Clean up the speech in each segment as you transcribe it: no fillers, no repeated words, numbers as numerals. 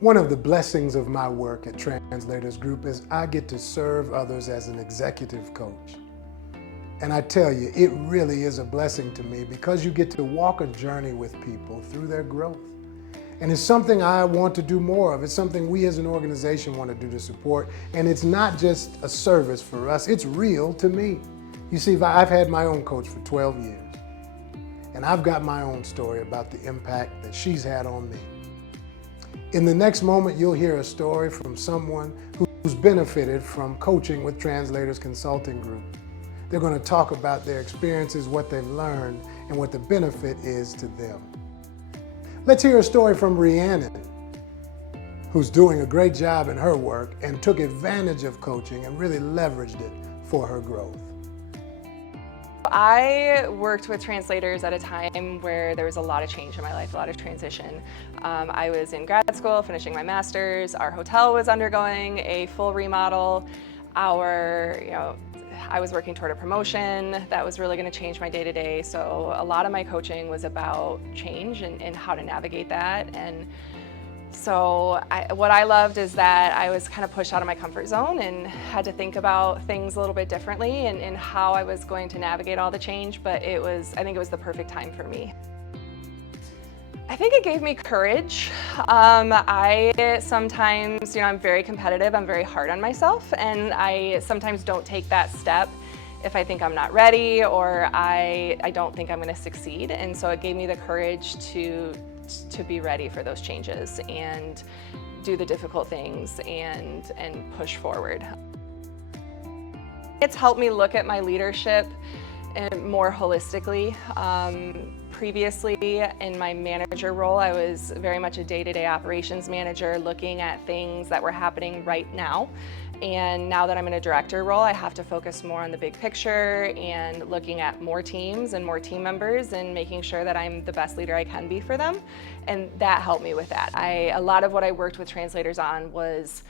One of the blessings of my work at Translators Group is I get to serve others as an executive coach. And I tell you, it really is a blessing to me because you get to walk a journey with people through their growth. And it's something I want to do more of. It's something we as an organization want to do to support. And it's not just a service for us, it's real to me. You see, I've had my own coach for 12 years. And I've got my own story about the impact that she's had on me. In the next moment, you'll hear a story from someone who's benefited from coaching with Translators Consulting Group. They're going to talk about their experiences, what they've learned, and what the benefit is to them. Let's hear a story from Rhiannon, who's doing a great job in her work and took advantage of coaching and really leveraged it for her growth. I worked with translators at a time where there was a lot of change in my life, a lot of transition. I was in grad school, finishing my master's. Our hotel was undergoing a full remodel. I was working toward a promotion that was really going to change my day-to-day. So a lot of my coaching was about change and how to navigate that. And so what I loved is that I was kind of pushed out of my comfort zone and had to think about things a little bit differently and how I was going to navigate all the change, but I think it was the perfect time for me. I think it gave me courage. I sometimes, I'm very competitive, I'm very hard on myself, and I sometimes don't take that step if I think I'm not ready or I don't think I'm going to succeed. And so it gave me the courage to be ready for those changes and do the difficult things and push forward. It's helped me look at my leadership more holistically. Previously, in my manager role, I was very much a day-to-day operations manager, looking at things that were happening right now. And now that I'm in a director role, I have to focus more on the big picture and looking at more teams and more team members and making sure that I'm the best leader I can be for them. And that helped me with that. A lot of what I worked with translators on was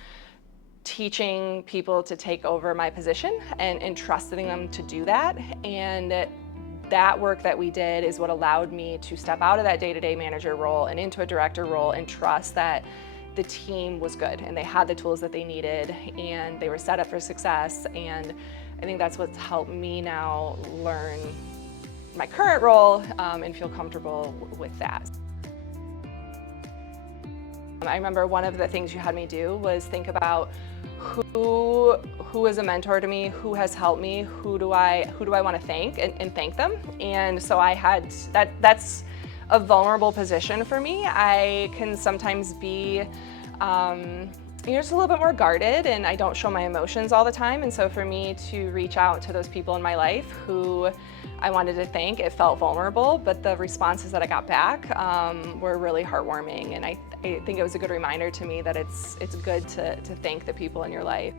teaching people to take over my position and trusting them to do that. And that work that we did is what allowed me to step out of that day-to-day manager role and into a director role and trust that the team was good and they had the tools that they needed and they were set up for success. And I think that's what's helped me now learn my current role and feel comfortable with that. I remember one of the things you had me do was think about who is a mentor to me, who has helped me, who do I want to thank and thank them. And so I had that's a vulnerable position for me. I can sometimes be just a little bit more guarded and I don't show my emotions all the time. And so for me to reach out to those people in my life who I wanted to thank, it felt vulnerable, but the responses that I got back were really heartwarming. And I think it was a good reminder to me that it's good to thank the people in your life.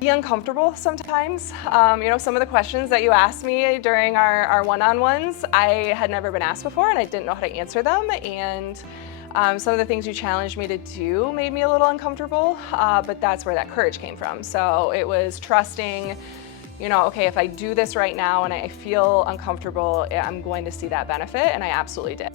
Be uncomfortable sometimes. Some of the questions that you asked me during our one-on-ones, I had never been asked before and I didn't know how to answer them. And some of the things you challenged me to do made me a little uncomfortable, but that's where that courage came from. So it was trusting, okay, if I do this right now and I feel uncomfortable, I'm going to see that benefit, and I absolutely did.